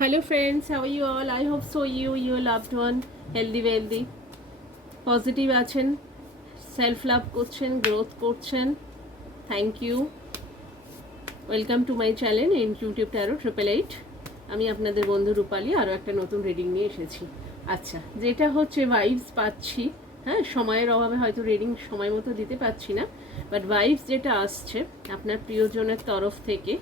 Hello friends, how are you all? I hope so you, your loved one, healthy, wealthy, positive আছেন, self love করছেন, growth করছেন। Thank you. Welcome to my channel intuitive tarot 888। আমি আপনাদের বন্ধু রূপালী আরও একটা নতুন রিডিং নিয়ে এসেছি। আচ্ছা, যেটা হচ্ছে ভাইবস পাচ্ছি, হ্যাঁ, সময়ের অভাবে হয়তো রিডিং সময় মতো দিতে পারছি না, বাট ভাইবস যেটা আসছে আপনার প্রিয়জনের তরফ থেকে,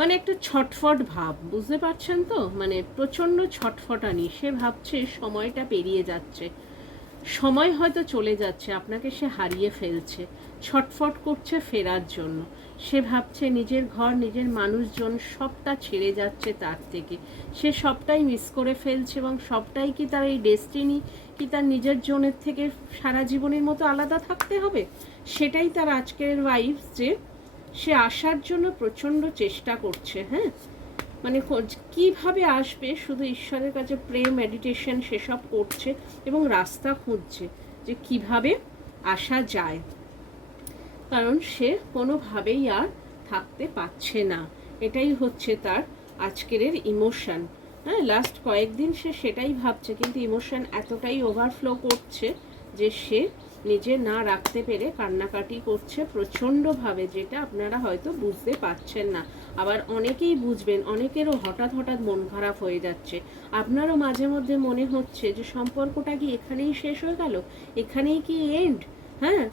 মানে একটা ছটফট ভাব, বুঝতে পারছেন তো? মানে প্রচণ্ড ছটফটানি। সে ভাবছে সময়টা পেরিয়ে যাচ্ছে, সময় হয়তো চলে যাচ্ছে, আপনাকে সে হারিয়ে ফেলছে, ছটফট করছে ফেরার জন্য। সে ভাবছে নিজের ঘর, নিজের মানুষজন সবটা ছেড়ে যাচ্ছে তার থেকে, সে সবটাই মিস করে ফেলছে, এবং সবটাই কি তার এই ডেস্টিনি, কি তার নিজের জনের থেকে সারা জীবনের মতো আলাদা থাকতে হবে? সেটাই তার আজকের ভাইবস, যে সে আসার জন্য প্রচণ্ড চেষ্টা করছে। হ্যাঁ, মানে কিভাবে আসবে, শুধু ঈশ্বরের কাছে প্রেম, মেডিটেশন সেসব করছে এবং রাস্তা খুঁজছে যে কিভাবে আসা যায়, কারণ সে কোনোভাবেই আর থাকতে পারছে না। এটাই হচ্ছে তার আজকের ইমোশন। হ্যাঁ, লাস্ট কয়েকদিন সে সেটাই ভাবছে, কিন্তু ইমোশন এতটাই ওভারফ্লো করছে যে সে নিজে না রাখতে পেরে কান্নাকাটি করছে প্রচণ্ডভাবে, যেটা আপনারা হয়তো বুঝতে পারছেন না। আবার অনেকেই বুঝবেন, অনেকেরও হঠাৎ হঠাৎ মন খারাপ হয়ে যাচ্ছে। আপনারও মাঝে মধ্যে মনে হচ্ছে যে সম্পর্কটা কি এখানেই শেষ হয়ে গেল, এখানেই কি এন্ড? হ্যাঁ,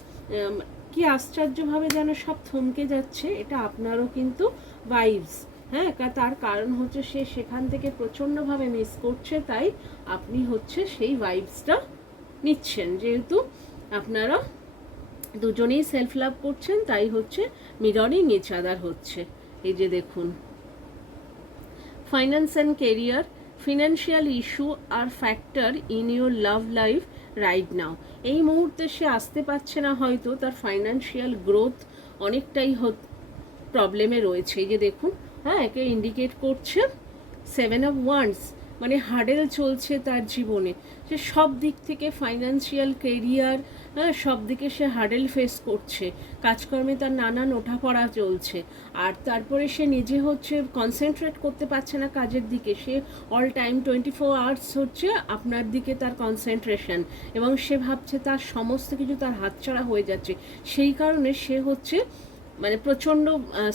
কি আশ্চর্যভাবে যেন সব থমকে যাচ্ছে। এটা আপনারও কিন্তু ভাইবস। হ্যাঁ, তার কারণ হচ্ছে সে সেখান থেকে প্রচণ্ডভাবে মিস করছে, তাই আপনি হচ্ছে সেই ভাইবসটা নিচ্ছেন। যেহেতু আপনারা দুজনেই সেলফ লাভ করছেন, তাই হচ্ছে মিররিং ইচ আদার হচ্ছে। এই যে দেখুন, finance and career, financial issue are factor in your love life right now. এই মুহূর্তে সে আসতে পারছে না, হয়তো তার ফাইন্যান্সিয়াল গ্রোথ অনেকটাই প্রবলেমে রয়েছে। এই যে দেখুন, হ্যাঁ, একে ইন্ডিকেট করছে 7 অফ ওয়ান্ডস, মানে হার্ডেল চলছে তার জীবনে। সে সব দিক থেকে, ফাইন্যান্সিয়াল, কেরিয়ার, হ্যাঁ, সব দিকে সে হার্ডেল ফেস করছে। কাজকর্মে তার নানান ওঠাপড়া চলছে, আর তারপরে সে নিজে হচ্ছে কনসেন্ট্রেট করতে পারছে না কাজের দিকে। সে অল টাইম 24 আওয়ার্স হচ্ছে আপনার দিকে তার কনসেন্ট্রেশন, এবং সে ভাবছে তার সমস্ত কিছু তার হাতছাড়া হয়ে যাচ্ছে। সেই কারণে সে হচ্ছে মানে প্রচণ্ড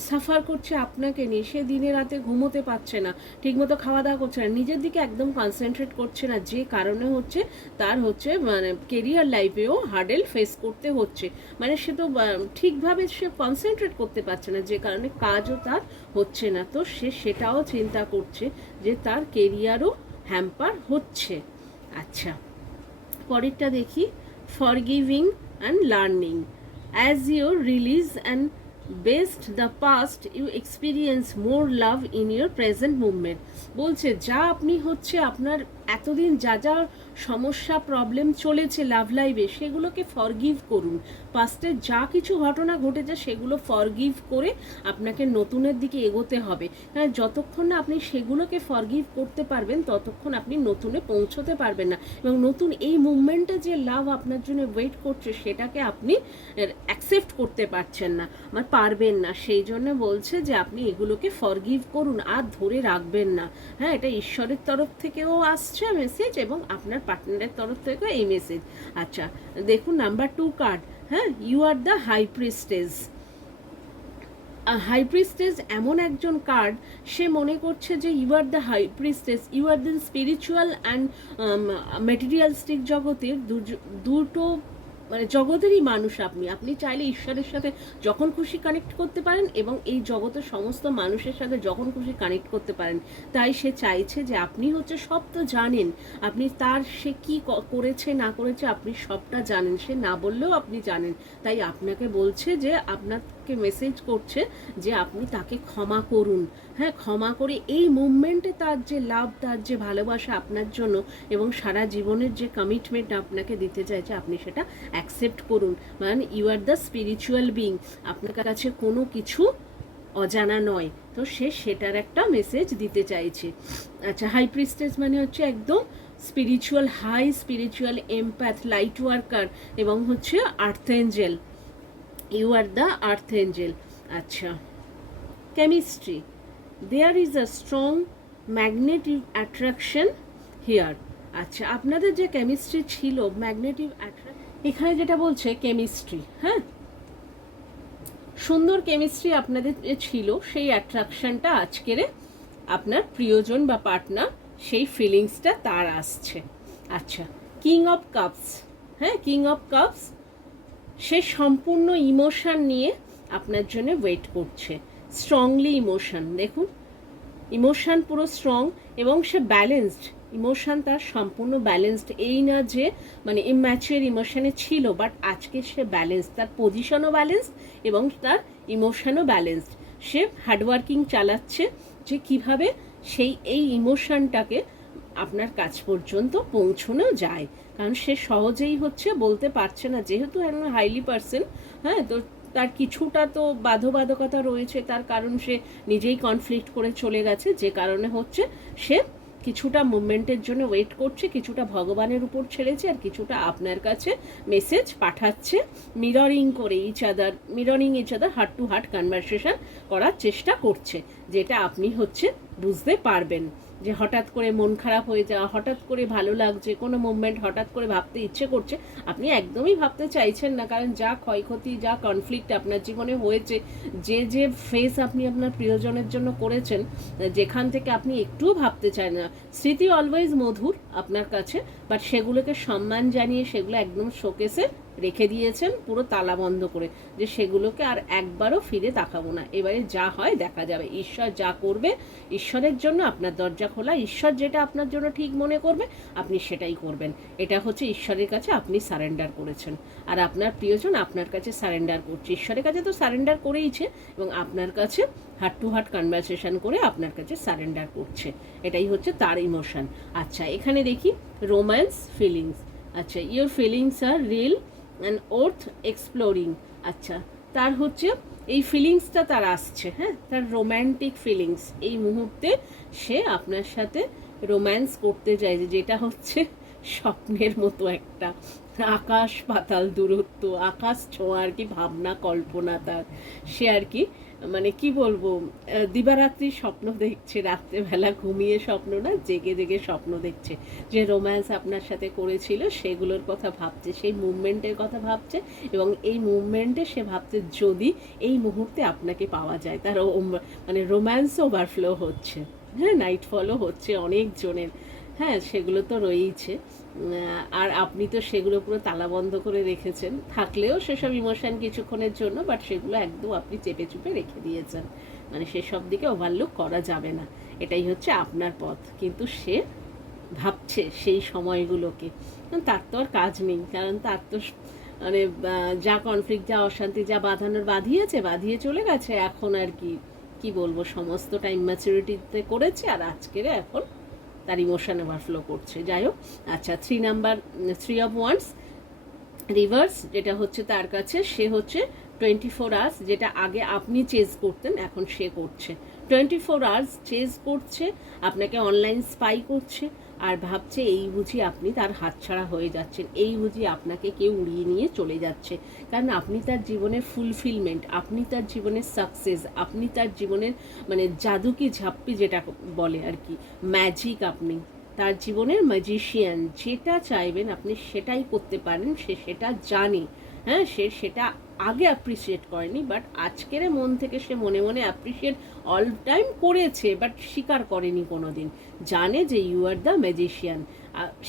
সাফার করছে আপনাকে নিয়ে। সে দিনে রাতে ঘুমোতে পারছে না, ঠিকমতো খাওয়া দাওয়া করছে না, নিজের দিকে একদম কনসেন্ট্রেট করছে না, যে কারণে হচ্ছে তার হচ্ছে মানে কেরিয়ার লাইফেও হার্ডেল ফেস করতে হচ্ছে। মানে সে তো ঠিকভাবে সে কনসেন্ট্রেট করতে পারছে না, যে কারণে কাজও তার হচ্ছে না। তো সে সেটাও চিন্তা করছে যে তার কেরিয়ারও হ্যাম্পার হচ্ছে। আচ্ছা, পরেরটা দেখি, forgiving and learning. As you release and best the past, you experience more love in your present moment. বলছে যা আপনি হচ্ছে আপনার এতদিন যা যা সমস্যা, প্রবলেম চলেছে লাভ লাইফে, সেগুলোকে ফরগিভ করুন। পাস্টে যা কিছু ঘটনা ঘটেছে সেগুলো ফরগিভ করে আপনাকে নতুনের দিকে এগোতে হবে। কারণ যতক্ষণ না আপনি সেগুলোকে ফরগিভ করতে পারবেন, ততক্ষণ আপনি নতুনে পৌঁছতে পারবেন না, এবং নতুন এই মুভমেন্টে যে লাভ আপনার জন্য ওয়েট করছে সেটাকে আপনি অ্যাকসেপ্ট করতে পারছেন না, মানে পারবেন না। সেই জন্য বলছে যে আপনি এগুলোকে ফরগিভ করুন, আর ধরে রাখবেন না। হ্যাঁ, এটা ঈশ্বরের তরফ থেকেও আসছে মেসেজ, এবং আপনার পার্টনারের তরফ থেকেও এই মেসেজ। আচ্ছা, দেখুন নাম্বার 2 কার্ড। হ্যাঁ, you are the high priestess. High priestess এমন একজন কার্ড, সে মনে করছে যে you are the high priestess, you are the spiritual and materialistic জগতের দুটো মানে জগতেরই মানুষ। আপনি চাইলে ঈশ্বরের সাথে যখন খুশি কানেক্ট করতে পারেন, এবং এই জগতের সমস্ত মানুষের সাথে যখন খুশি কানেক্ট করতে পারেন। তাই সে চাইছে যে আপনি হচ্ছে সব তো জানেন, আপনি তার সে কি করেছে না করেছে আপনি সবটা জানেন, সে না বললেও আপনি জানেন। তাই আপনাকে বলছে যে আপনাকে মেসেজ করছে যে আপনি তাকে ক্ষমা করুন। হ্যাঁ, ক্ষমা করে এই মুভমেন্টে তার যে লাভ, তার যে ভালোবাসা আপনার জন্য, এবং সারা জীবনের যে কমিটমেন্ট আপনাকে দিতে চাইছে, আপনি সেটা অ্যাকসেপ্ট করুন। মানে you are the spiritual being, আপনার কাছে কোনো কিছু অজানা নয়। তো সে সেটার একটা মেসেজ দিতে চাইছে। আচ্ছা, হাই প্রিস্টেস মানে হচ্ছে একদম spiritual, high spiritual empath, light worker, এবং হচ্ছে earth angel. You are the earth angel. আচ্ছা, chemistry, there is a strong magnetic attraction here. আচ্ছা, আপনাদের যে কেমিস্ট্রি ছিল, ম্যাগনেটিক এখানে যেটা বলছে কেমিস্ট্রি, হ্যাঁ, সুন্দর কেমিস্ট্রি আপনাদের যে ছিল, সেই অ্যাট্রাকশনটা আজকের আপনার প্রিয়জন বা পার্টনার, সেই ফিলিংসটা তার আসছে। আচ্ছা, কিং অফ কাপস, হ্যাঁ, কিং অফ কাপস, সে সম্পূর্ণ ইমোশন নিয়ে আপনার জন্য ওয়েট করছে, স্ট্রংলি ইমোশন, দেখুন ইমোশন পুরো স্ট্রং, এবং সে ব্যালেন্সড, ইমোশন তার সম্পূর্ণ ব্যালেন্সড, এই না যে মানে ইম্যাচিওর ইমোশনে ছিল, বাট আজকে সে ব্যালেন্সড, তার পজিশনও ব্যালেন্সড এবং তার ইমোশনও ব্যালেন্সড। সে হার্ডওয়ার্কিং চালাচ্ছে যে কিভাবে সেই এই ইমোশনটাকে আপনার কাছ পর্যন্ত পৌঁছানো যায়, কারণ সে সহজেই হচ্ছে বলতে পারছে না, যেহেতু একজন হাইলি পার্সন, হ্যাঁ, তো তার কিছুটা তো বাধ্যবাধকতা রয়েছে, তার কারণ সে নিজেই কনফ্লিক্ট করে চলে গেছে, যে কারণে হচ্ছে সে কিছুটা মুভমেন্টের জন্য ওয়েট করছে, কিছুটা ভগবানের উপর ছেড়েছে, আর কিছুটা আপনার কাছে মেসেজ পাঠাচ্ছে, মিররিং করে mirroring each other, heart to heart conversation করার চেষ্টা করছে, যেটা আপনি হচ্ছে বুঝতে পারবেন, যে হঠাৎ করে মন খারাপ হয়ে যাওয়া, হঠাৎ করে ভালো লাগছে, কোনো মুভমেন্ট হঠাৎ করে ভাবতে ইচ্ছে করছে, আপনি একদমই ভাবতে চাইছেন না, কারণ যা ক্ষয়ক্ষতি, যা কনফ্লিক্ট আপনার জীবনে হয়েছে, যে ফেস আপনি আপনার প্রিয়জনের জন্য করেছেন, যেখান থেকে আপনি একটুও ভাবতে চান না। স্মৃতি অলওয়েজ মধুর আপনার কাছে, বাট সেগুলোকে সম্মান জানিয়ে সেগুলো একদম শোকেসে রেখে দিয়েছেন, পুরো তালা বন্ধ করে, যে সেগুলোকে আর একবারও ফিরে তাকাবো না, এবারে যা হয় দেখা যাবে, ঈশ্বর যা করবে, ঈশ্বরের জন্য আপনার দরজা খোলা, ঈশ্বর যেটা আপনার জন্য ঠিক মনে করবে আপনি সেটাই করবেন, এটা হচ্ছে ঈশ্বরের কাছে আপনি সারেন্ডার করেছেন, আর আপনার প্রিয়জন আপনার কাছে সারেন্ডার করছে, ঈশ্বরের কাছে তো সারেন্ডার করেইছে, এবং আপনার কাছে হার্ট টু হার্ট কনভারসেশন করে আপনার কাছে সারেন্ডার করছে, এটাই হচ্ছে তার ইমোশন। আচ্ছা, এখানে দেখি রোম্যান্স ফিলিংস। আচ্ছা, your feelings are real and worth exploring. আচ্ছা, তার হচ্ছে এই ফিলিংসটা তার আসছে, হ্যাঁ, তার রোম্যান্টিক ফিলিংস, এই মুহূর্তে সে আপনার সাথে রোম্যান্স করতে চাইছে, যেটা হচ্ছে স্বপ্নের মতো একটা আকাশ পাতাল দূরত্ব, আকাশ ছোঁয়া আর কি ভাবনা কল্পনা তার, সে আর কি মানে কি বলবো, দিবারাত্রি স্বপ্ন দেখছে, রাত্রেবেলা ঘুমিয়ে স্বপ্ন না, জেগে জেগে স্বপ্ন দেখছে, যে রোম্যান্স আপনার সাথে করেছিল সেগুলোর কথা ভাবছে, সেই মুভমেন্টের কথা ভাবছে, এবং এই মুভমেন্টে সে ভাবছে যদি এই মুহূর্তে আপনাকে পাওয়া যায়, তার মানে রোম্যান্স ওভারফ্লো হচ্ছে, হ্যাঁ, নাইটফলও হচ্ছে অনেক জনের, হ্যাঁ, সেগুলো তো রয়েইছে, আর আপনি তো সেগুলো পুরো তালাবন্ধ করে রেখেছেন, থাকলেও সেসব ইমোশন কিছুক্ষণের জন্য, বাট সেগুলো একদম আপনি চেপে চুপে রেখে দিয়েছেন, মানে সেসব দিকে ওভারলুক করা যাবে না, এটাই হচ্ছে আপনার পথ, কিন্তু সে ভাবছে সেই সময়গুলোকে, তার তো আর কাজ নেই, কারণ তার তো মানে যা কনফ্লিক্ট, যা অশান্তি, যা বাঁধিয়ে চলে গেছে, এখন আর কি বলবো, সমস্তটা ইম্যাচুরিটিতে করেছে, আর আজকের এখন তার ইমোশন ওভারফ্লো করছে, যাই হোক। আচ্ছা, 3 অফ ওয়ান্স রিভার্স, যেটা হচ্ছে তার কাছে, সে হচ্ছে 24 আওয়ার্স, যেটা আগে আপনি চেজ করতেন এখন সে করছে, 24 আওয়ার্স চেজ করছে, আপনাকে অনলাইন স্পাই করছে, আর ভাবছে এই বুঝি আপনি তার হাতছাড়া হয়ে যাচ্ছেন, এই বুঝি আপনাকে কেউ উড়িয়ে নিয়ে চলে যাচ্ছে, কারণ আপনি তার জীবনের ফুলফিলমেন্ট, আপনি তার জীবনের সাকসেস, আপনি তার জীবনের মানে জাদুকি ঝাপ্পি যেটা বলে আর কি, ম্যাজিক, আপনি তার জীবনের ম্যাজিশিয়ান, যেটা চাইবেন আপনি সেটাই করতে পারেন, সে সেটা জানে, হ্যাঁ, সে সেটা আগে অ্যাপ্রিসিয়েট করেনি, বাট আজকের মন থেকে সে মনে মনে অ্যাপ্রিসিয়েট অল টাইম করেছে, বাট স্বীকার করেনি কোনো দিন, জানে যে ইউ আর দ্য ম্যাজিশিয়ান,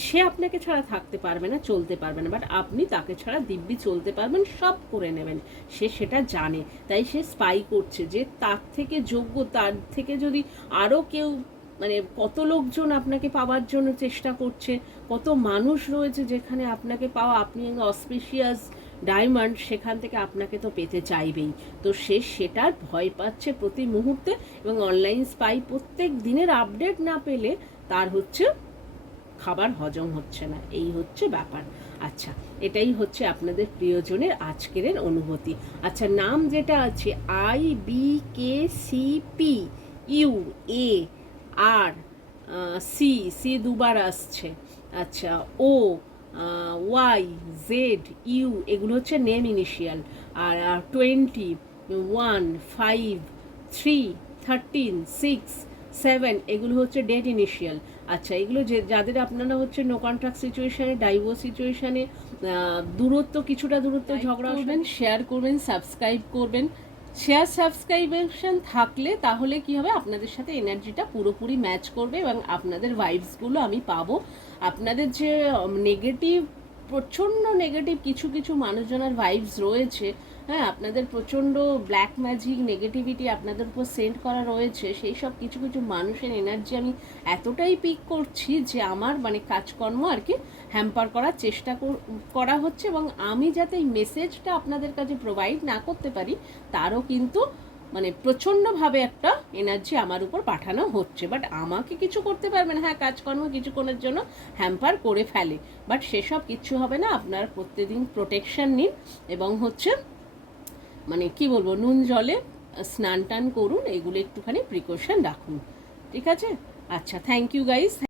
সে আপনাকে ছাড়া থাকতে পারবে না, চলতে পারবে না, বাট আপনি তাকে ছাড়া দিব্যি চলতে পারবেন, সব করে নেবেন, সে সেটা জানে, তাই সে স্পাই করছে যে তার থেকে যোগ্য, তার থেকে যদি আরও কেউ, মানে কত লোকজন আপনাকে পাওয়ার জন্য চেষ্টা করছে, কত মানুষ রয়েছে যেখানে আপনাকে পাওয়া, আপনি অসপিশিয়াস ডায়মন্ড, সেখান থেকে আপনাকে তো পেতে চাইবেই, তো সে সেটার ভয় পাচ্ছে প্রতি মুহূর্তে, এবং অনলাইন স্পাই প্রত্যেক দিনের আপডেট না পেলে তার হচ্ছে খাবার হজম হচ্ছে না, এই হচ্ছে ব্যাপার। আচ্ছা, এটাই হচ্ছে আপনাদের প্রিয়জনের আজকের অনুভূতি। আচ্ছা, নাম যেটা আছে IBKCPUAR, সি দুবার আসছে, আচ্ছা, OYZU, এগুলো হচ্ছে নেম ইনিশিয়াল, আর 20, 1, 5, 3, 13, 6, 7 এগুলো হচ্ছে ডেট ইনিশিয়াল। আচ্ছা, এগুলো যে যাদের আপনারা হচ্ছে নো কন্ট্রাক্ট সিচুয়েশানে, ডাইভোর্স সিচুয়েশানে, দূরত্ব, কিছুটা দূরত্ব, ঝগড়া করবেন, শেয়ার করবেন, সাবস্ক্রাইব করবেন। শেয়ার সাবস্ক্রাইবেশন থাকলে তাহলে কি হবে, আপনাদের সাথে এনার্জিটা পুরোপুরি ম্যাচ করবে এবং আপনাদের ভাইবসগুলো আমি পাবো। আপনাদের যে নেগেটিভ, প্রচণ্ড নেগেটিভ কিছু কিছু মানুষজনের ভাইবস রয়েছে, হ্যাঁ, আপনাদের প্রচণ্ড ব্ল্যাক ম্যাজিক নেগেটিভিটি আপনাদের উপর সেন্ড করা রয়েছে, সেই সব কিছু কিছু মানুষের এনার্জি আমি এতটাই পিক করছি যে আমার মানে কাজকর্ম আর কি হ্যাম্পার করার চেষ্টা করা হচ্ছে, এবং আমি যাতে এই মেসেজটা আপনাদের কাছে প্রোভাইড না করতে পারি তারও কিন্তু মানে প্রচণ্ডভাবে একটা এনার্জি আমার উপর পাঠানো হচ্ছে। বাট আমাকে কিছু করতে পারবে না, হ্যাঁ কাজকর্ম কিছুক্ষণের জন্য হ্যাম্পার করে ফেলে, বাট সেসব কিচ্ছু হবে না। আপনারা প্রত্যেকদিন প্রোটেকশন নিন এবং হচ্ছে মানে কি বলবো, নুন জলে স্নান টান করুন, এগুলো একটুখানি প্রিকশন রাখুন, ঠিক আছে? আচ্ছা, থ্যাংক ইউ গাইস।